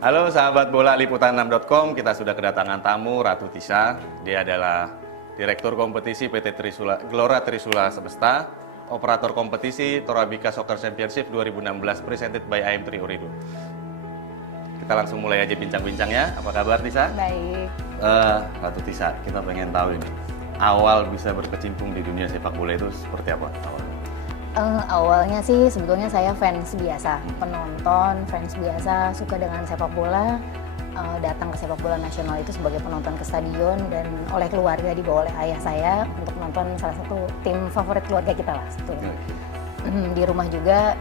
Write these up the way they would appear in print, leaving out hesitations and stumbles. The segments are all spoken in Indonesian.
Halo sahabat bola liputan6.com, kita sudah kedatangan tamu Ratu Tisha. Dia adalah Direktur Kompetisi PT Gelora Trisula Sebesta, Operator Kompetisi Torabika Soccer Championship 2016 presented by IM3 Ooredoo. Kita langsung mulai aja bincang-bincangnya. Apa kabar Tisha? Baik. Ratu Tisha, kita pengen tahu ini, awal bisa berkecimpung di dunia sepak bola itu seperti apa awalnya? Awalnya sih sebetulnya saya fans biasa, penonton, fans biasa, suka dengan sepak bola, datang ke sepak bola nasional itu sebagai penonton ke stadion dan oleh keluarga, dibawa oleh ayah saya untuk nonton salah satu tim favorit keluarga kita lah sebetulnya. Di rumah juga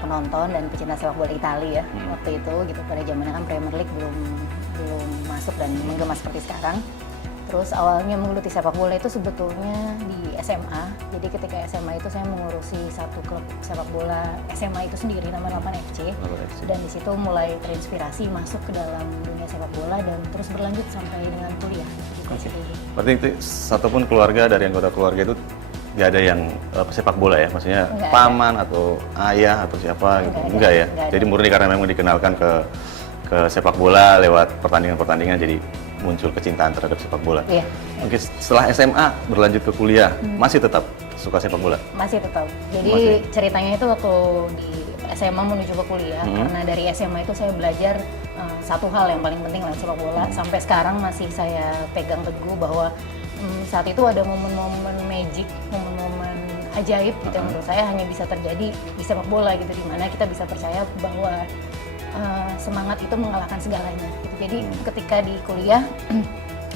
penonton dan pecinta sepak bola Italia ya waktu itu gitu, pada zamannya kan Premier League belum masuk dan menggema seperti sekarang. Terus awalnya menggeluti sepak bola itu sebetulnya di SMA. Jadi ketika SMA itu saya mengurusi satu klub sepak bola SMA itu sendiri, namanya 8FC. Dan di situ mulai terinspirasi masuk ke dalam dunia sepak bola dan terus berlanjut sampai dengan kuliah. Berarti itu satupun keluarga dari anggota keluarga itu nggak ada yang sepak bola ya? Maksudnya Enggak paman atau ayah atau siapa gitu? Enggak ya? Jadi murni karena memang dikenalkan ke sepak bola lewat pertandingan-pertandingan, jadi muncul kecintaan terhadap sepak bola. Iya. Oke, setelah SMA berlanjut ke kuliah, masih tetap suka sepak bola? Masih tetap. Jadi ceritanya itu waktu di SMA menuju ke kuliah, karena dari SMA itu saya belajar satu hal yang paling penting lewat sepak bola. Sampai sekarang masih saya pegang teguh bahwa saat itu ada momen-momen magic, momen-momen ajaib gitu yang menurut saya hanya bisa terjadi di sepak bola gitu, dimana kita bisa percaya bahwa semangat itu mengalahkan segalanya. Jadi ketika di kuliah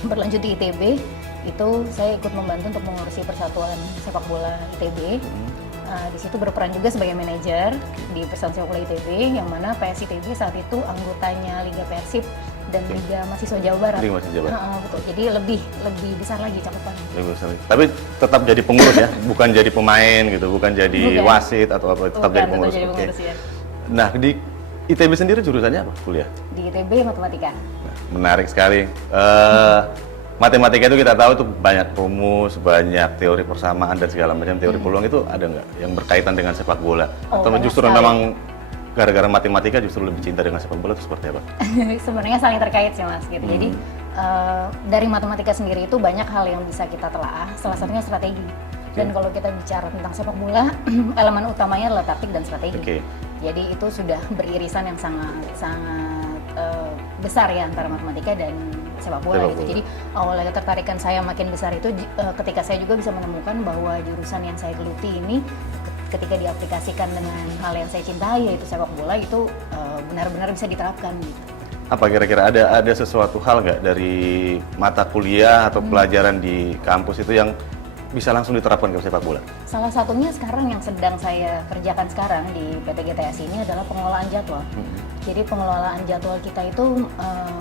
berlanjut di ITB itu saya ikut membantu untuk mengurusi persatuan sepak bola ITB. Di situ berperan juga sebagai manajer di persatuan sepak bola ITB, yang mana PS ITB saat itu anggotanya Liga Persib dan Liga Mahasiswa Jawa Barat. Liga Mahasiswa Jawa Barat. Betul. Jadi lebih besar lagi cakupan. Tapi tetap jadi pengurus ya, bukan jadi pemain gitu, bukan jadi wasit atau apa, tetap jadi pengurus. Ya. Nah, di ITB sendiri jurusannya apa kuliah? Di ITB matematika. Nah, menarik sekali. Matematika itu kita tahu tuh banyak rumus, banyak teori persamaan dan segala macam teori peluang. Itu ada nggak yang berkaitan dengan sepak bola? Atau justru sekali. Memang gara-gara matematika justru lebih cinta dengan sepak bola itu seperti apa? Sebenarnya saling terkait sih Mas gitu. Jadi dari matematika sendiri itu banyak hal yang bisa kita telah. Salah satunya strategi. Dan kalau kita bicara tentang sepak bola, elemen utamanya adalah taktik dan strategi. Jadi itu sudah beririsan yang sangat besar ya antara matematika dan sepak bola gitu. Jadi awalnya ketertarikan saya makin besar itu ketika saya juga bisa menemukan bahwa jurusan yang saya geluti ini ketika diaplikasikan dengan hal yang saya cintai, yaitu sepak bola, itu benar-benar bisa diterapkan gitu. Apa kira-kira ada sesuatu hal nggak dari mata kuliah atau pelajaran di kampus itu yang bisa langsung diterapkan ke sepak bola? Salah satunya sekarang yang sedang saya kerjakan sekarang di PT GTS ini adalah pengelolaan jadwal. Jadi pengelolaan jadwal kita itu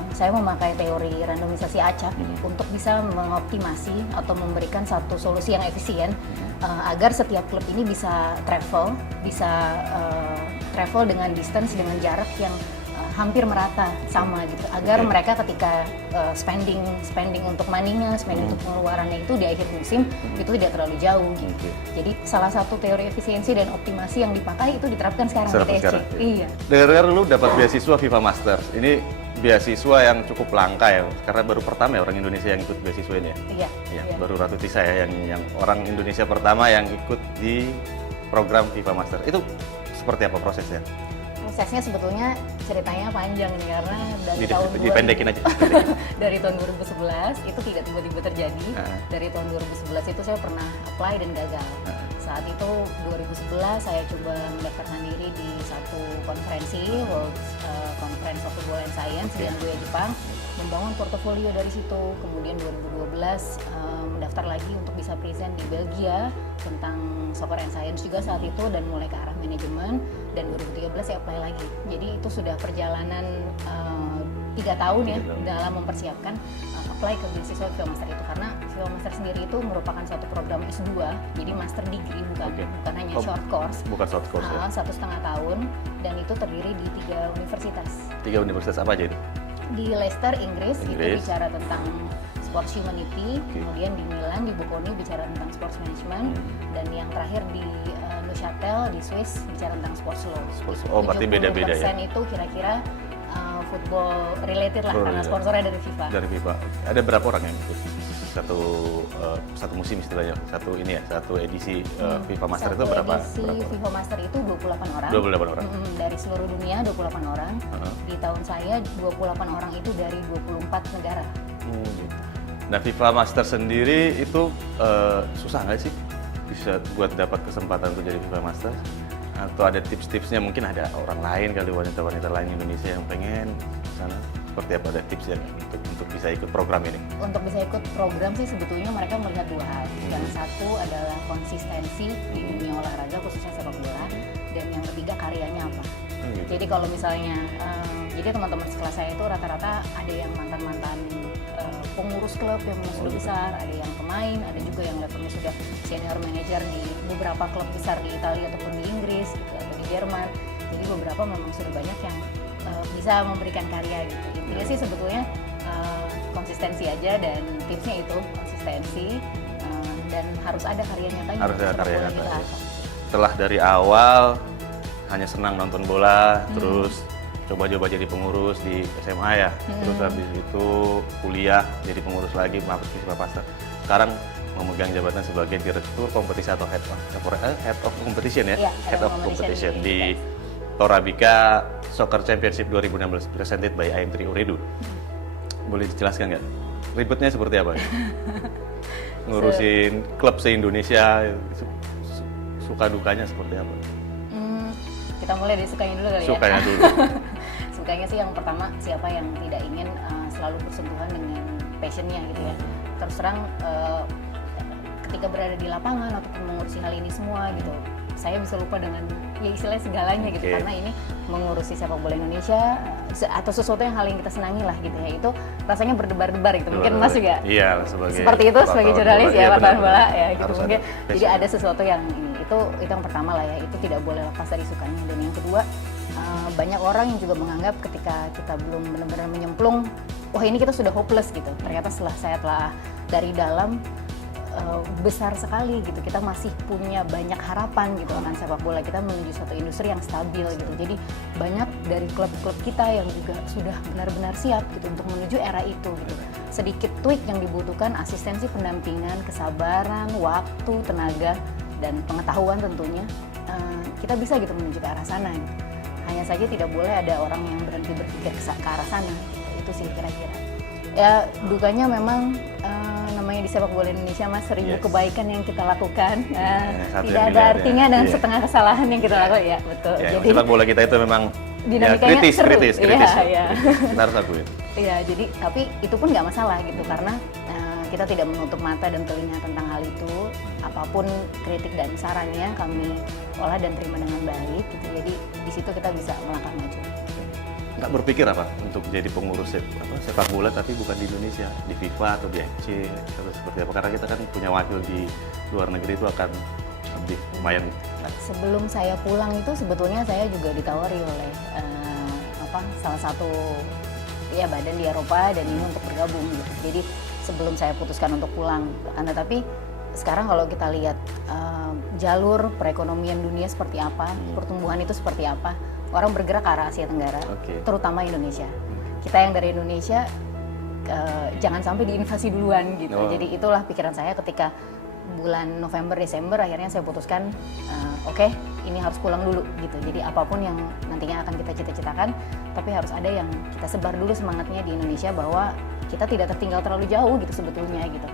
saya memakai teori randomisasi acak untuk bisa mengoptimasi atau memberikan satu solusi yang efisien agar setiap klub ini bisa travel dengan distance, dengan jarak yang hampir merata sama gitu, agar mereka ketika spending untuk money-nya, spending untuk pengeluarannya itu di akhir musim itu tidak terlalu jauh gitu. Jadi salah satu teori efisiensi dan optimasi yang dipakai itu diterapkan sekarang di TSC. Iya. Dengar lu dapat beasiswa FIFA Masters. Ini beasiswa yang cukup langka ya, karena baru pertama ya orang Indonesia yang ikut beasiswa ini ya. Iya. Baru Ratu Tisha ya yang orang Indonesia pertama yang ikut di program FIFA Masters. Itu seperti apa prosesnya? Prosesnya sebetulnya ceritanya panjang nih, karena dari dipendekin aja. Dari tahun 2011 itu tidak tiba-tiba terjadi. Dari tahun 2011 itu saya pernah apply dan gagal. Saat itu 2011 saya coba mendaftarkan diri di satu konferensi World Conference of Football and Science di Nagoya, Jepang, membangun portofolio dari situ. Kemudian 2012 mendaftar lagi untuk bisa present di Belgia tentang Soccer and Science juga saat itu, dan mulai ke arah manajemen. Dan 2013 saya apply lagi. Jadi itu sudah perjalanan 3 tahun ya dalam mempersiapkan apply ke beasiswa FIFA Master itu, karena FIFA Master sendiri itu merupakan suatu program S2, jadi master degree bukan hanya short course. Bukan short course ya. 1,5 tahun, dan itu terdiri di 3 universitas. 3 universitas apa aja itu? Di Leicester, Inggris. Itu bicara tentang Sports Humanity, kemudian di Milan, di Bocconi bicara tentang Sports Management, dan yang terakhir di Neuchâtel di Swiss bicara tentang Sports Law. Oh, berarti beda-beda ya? 70% itu kira-kira football related lah, Oh, karena iya. sponsornya dari FIFA. Dari FIFA. Ada berapa orang yang ikut satu musim istilahnya, satu edisi FIFA Master itu berapa? Edisi FIFA Master itu 28 orang. 28 orang. Dari seluruh dunia 28 orang. Heeh. Di tahun saya 28 orang itu dari 24 negara. Gitu. Nah, FIFA Master sendiri itu susah nggak sih bisa buat dapat kesempatan untuk jadi FIFA Master? Atau ada tips-tipsnya? Mungkin ada orang lain kali, wanita-wanita lain Indonesia yang pengen ke sana. Seperti apa, ada tipsnya untuk bisa ikut program ini? Untuk bisa ikut program sih sebetulnya mereka melihat dua hal. Yang satu adalah konsistensi di dunia olahraga khususnya sepak bola, dan yang ketiga karyanya apa. Gitu. Jadi kalau misalnya, jadi teman-teman sekelas saya itu rata-rata ada yang mantan-mantan pengurus klub yang sudah besar, ada yang pemain, ada juga yang levelnya sudah senior manager di beberapa klub besar di Italia ataupun di Inggris gitu, atau di Jerman. Jadi beberapa memang sudah banyak yang bisa memberikan karya gitu. Intinya sih sebetulnya konsistensi aja, dan tipsnya itu konsistensi dan harus ada karya nyatanya. Harus ada karya bola nyata, kita ya. apa. Setelah dari awal hanya senang nonton bola, terus coba-coba jadi pengurus di SMA ya, terus habis itu kuliah jadi pengurus lagi, FIFA Master. Sekarang memegang jabatan sebagai direktur kompetisi atau head of competition ya, Iya, head of competition di Torabika Soccer Championship 2016 presented by IM3 Ooredoo. Boleh dijelaskan nggak ribetnya seperti apa? Ngurusin klub se-Indonesia, suka dukanya seperti apa? Kita mulai dari sukanya dulu kali ya. Sukanya dulu. Sukanya sih yang pertama, siapa yang tidak ingin selalu bersentuhan dengan passionnya gitu ya. Terus terang ketika berada di lapangan ataupun mengurusi hal ini semua gitu, saya bisa lupa dengan ya istilahnya segalanya gitu, karena ini mengurusi sepak bola Indonesia atau sesuatu yang hal yang kita senangi lah gitu ya, itu rasanya berdebar-debar gitu. Mungkin Mas juga iya, seperti itu sebagai jurnalis ya, wartawan bola ya gitu. Harus Mungkin ada jadi ada sesuatu yang ini, itu yang pertama lah ya, itu tidak boleh lepas dari sukanya. Dan yang kedua, banyak orang yang juga menganggap ketika kita belum benar-benar menyemplung, wah ini kita sudah hopeless gitu. Ternyata setelah saya telah dari dalam, besar sekali gitu, kita masih punya banyak harapan gitu akan sepak bola kita menuju suatu industri yang stabil gitu. Jadi banyak dari klub-klub kita yang juga sudah benar-benar siap gitu untuk menuju era itu gitu. Sedikit tweak yang dibutuhkan, asistensi, pendampingan, kesabaran, waktu, tenaga, dan pengetahuan tentunya, kita bisa gitu menuju ke arah sana gitu. Hanya saja tidak boleh ada orang yang berhenti berpikir ke arah sana gitu. Itu sih kira-kira ya. Dukanya memang namanya di sepak bola Indonesia Mas, seribu kebaikan yang kita lakukan, tidak ada artinya dengan setengah kesalahan yang kita lakukan ya. Betul. Ya, jadi sepak bola kita itu memang dinamikanya kritis. Iya. Kita harus akuin. Iya, jadi tapi itu pun nggak masalah gitu, karena kita tidak menutup mata dan telinga tentang hal itu. Apapun kritik dan sarannya kami olah dan terima dengan baik gitu. Jadi di situ kita bisa melangkah maju. Nggak berpikir apa untuk jadi pengurus sepak bola tapi bukan di Indonesia, di FIFA atau di FC atau seperti apa? Karena kita kan punya wakil di luar negeri, itu akan lebih lumayan. Sebelum saya pulang itu sebetulnya saya juga ditawari oleh salah satu ya badan di Eropa, dan ini untuk bergabung gitu. Jadi sebelum saya putuskan untuk pulang, tapi sekarang kalau kita lihat jalur perekonomian dunia seperti apa, pertumbuhan itu seperti apa, orang bergerak ke arah Asia Tenggara, terutama Indonesia. Kita yang dari Indonesia jangan sampai diinvasi duluan gitu. Jadi itulah pikiran saya ketika bulan November Desember akhirnya saya putuskan oke, ini harus pulang dulu gitu. Jadi apapun yang nantinya akan kita cita-citakan, tapi harus ada yang kita sebar dulu semangatnya di Indonesia bahwa kita tidak tertinggal terlalu jauh gitu sebetulnya gitu.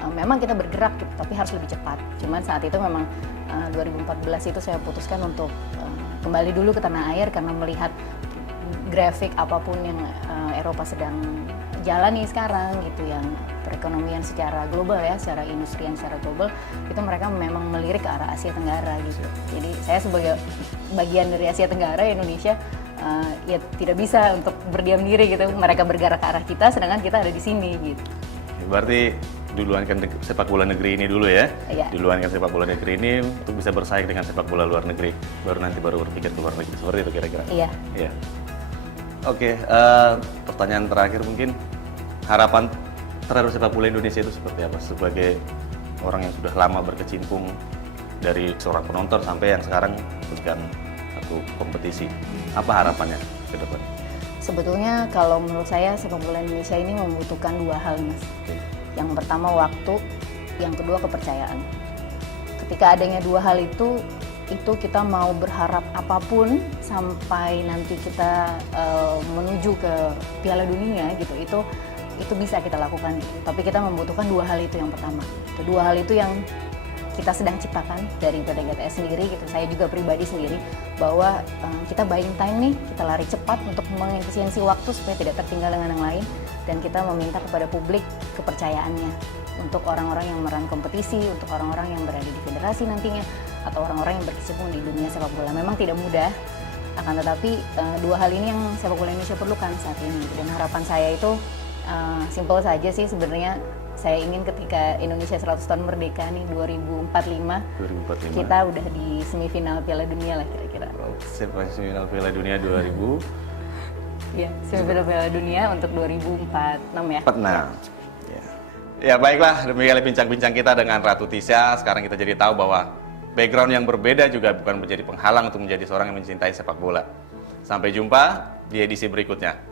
Memang kita bergerak gitu, tapi harus lebih cepat. Cuman saat itu memang 2014 itu saya putuskan untuk kembali dulu ke tanah air, karena melihat grafik apapun yang Eropa sedang jalani sekarang gitu, yang perekonomian secara global ya, secara industrian secara global, itu mereka memang melirik ke arah Asia Tenggara gitu. Jadi saya sebagai bagian dari Asia Tenggara, Indonesia ya tidak bisa untuk berdiam diri gitu. Mereka bergerak ke arah kita, sedangkan kita ada di sini gitu. Berarti duluankan sepak bola negeri ini dulu ya. Iya. Duluankan sepak bola negeri ini untuk bisa bersaing dengan sepak bola luar negeri. Baru nanti berpikir ke luar negeri. Seperti itu kira-kira. Iya. Iya. Oke, pertanyaan terakhir mungkin, harapan terhadap sepak bola Indonesia itu seperti apa? Sebagai orang yang sudah lama berkecimpung dari seorang penonton sampai yang sekarang bukan satu kompetisi, apa harapannya ke depan? Sebetulnya kalau menurut saya sepak bola Indonesia ini membutuhkan dua hal, Mas. Yang pertama waktu, yang kedua kepercayaan. Ketika adanya dua hal itu kita mau berharap apapun sampai nanti kita menuju ke Piala Dunia gitu, itu bisa kita lakukan. Tapi kita membutuhkan dua hal itu yang pertama. Dua hal itu yang kita sedang ciptakan dari PT GTS sendiri gitu. Saya juga pribadi sendiri bahwa kita buying time nih, kita lari cepat untuk mengefisiensi waktu supaya tidak tertinggal dengan yang lain, dan kita meminta kepada publik kepercayaannya untuk orang-orang yang meraih kompetisi, untuk orang-orang yang berada di federasi nantinya, atau orang-orang yang berkecimpung di dunia sepak bola. Memang tidak mudah, akan tetapi dua hal ini yang sepak bola Indonesia perlukan saat ini. Dan harapan saya itu simpel saja sih sebenarnya. Saya ingin ketika Indonesia 100 tahun merdeka nih 2045, kita udah di semifinal Piala Dunia lah kira-kira. Semifinal Piala Dunia 2000. Iya, semifinal Piala Dunia untuk 2046 ya. 46. Ya baiklah, demikian bincang-bincang kita dengan Ratu Tisha. Sekarang kita jadi tahu bahwa background yang berbeda juga bukan menjadi penghalang untuk menjadi seorang yang mencintai sepak bola. Sampai jumpa di edisi berikutnya.